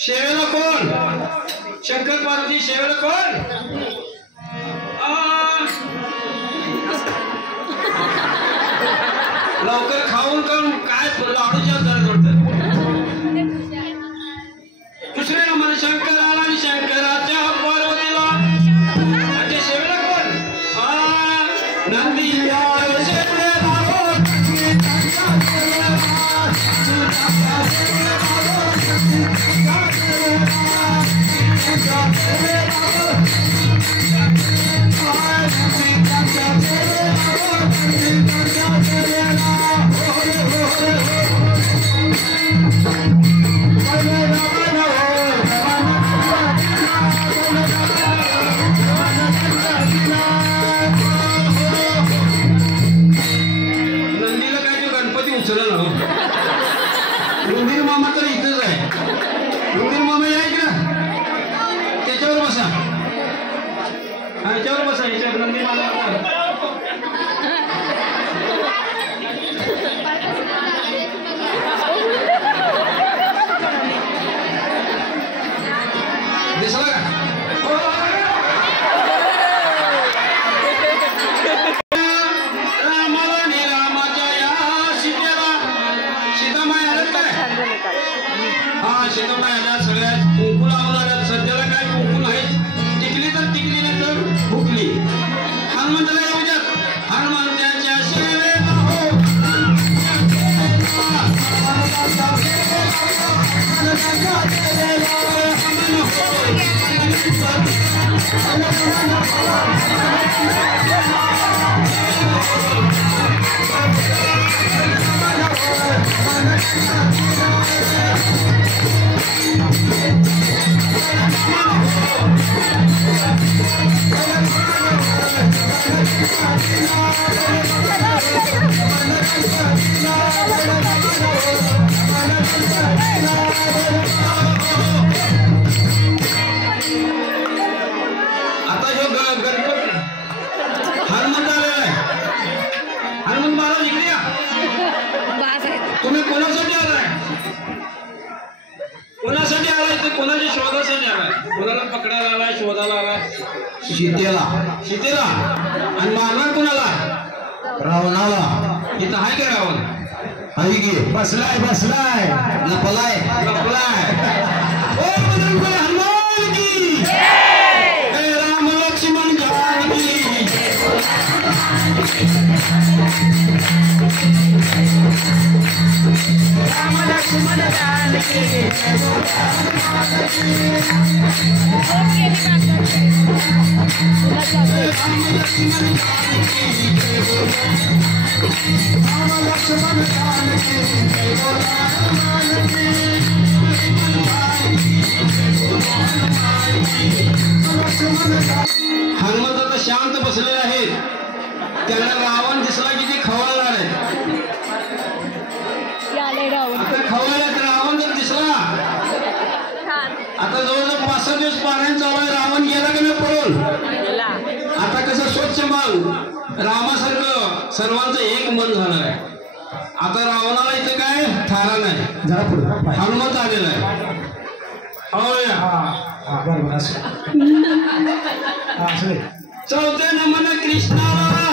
शेवेला कोण? शंकर पार्वती शेवेला कोण? लवकर खाऊन खाऊन काय लाडूच्या गरज होत. दुसरे नंबर शंकराला आणि शंकराच्या पार्वतीला आणि शेवेला कोण? नंदी नंदीला काय तो गणपती उचलला रुंदीर मामा तर इथंच आहे. रुंदीर मामा आहे का? त्याच्यावर बसा, ह्याच्यावर बसा, ह्याच्यावर नंदी मामा दिसला का? सीतामाया सगळ्या कुंकू लावून आल्या. सध्याला काय कुंकू नाही, टिकली तर टिकली नाही तर फुकली. हनुमंताला येऊ द्यात. हनुमंताच्या शेवेला हो आता जो गणपती हनुमंत आलेला आहे. हनुमंत महाराज इकडे या. तुम्ही कोणासाठी आलाय? कोणासाठी आलाय? ते कोणाच्या शोधासाठी आलाय? कोणाला पकडायला आलाय, शोधायला आलाय? सीतेला. सीतेला. आणि मारणार कोणाला? रावणाला. इथं आहे का रावण? आहे की बसलाय बसलाय लपलाय लपलाय. ओ हनुमान की हनुमंत आता शांत बसलेले आहेत. त्यांना रावण दिसला की ते खवळणार आहे. आता खवळल्यात रावण जर दिसला आता जवळजवळ 5-6 दिवस पारायण चालू आहे. रावण गेला की नाही पळून. आता कसं स्वच्छ मग रामासारखं सर्वांचं एक मन झालं आहे. आता रावणाला इथं काय थारा नाही. जरा पुढे हनुमंत आलेला आहे. बरोबर असं चौथे नमन कृष्णाला.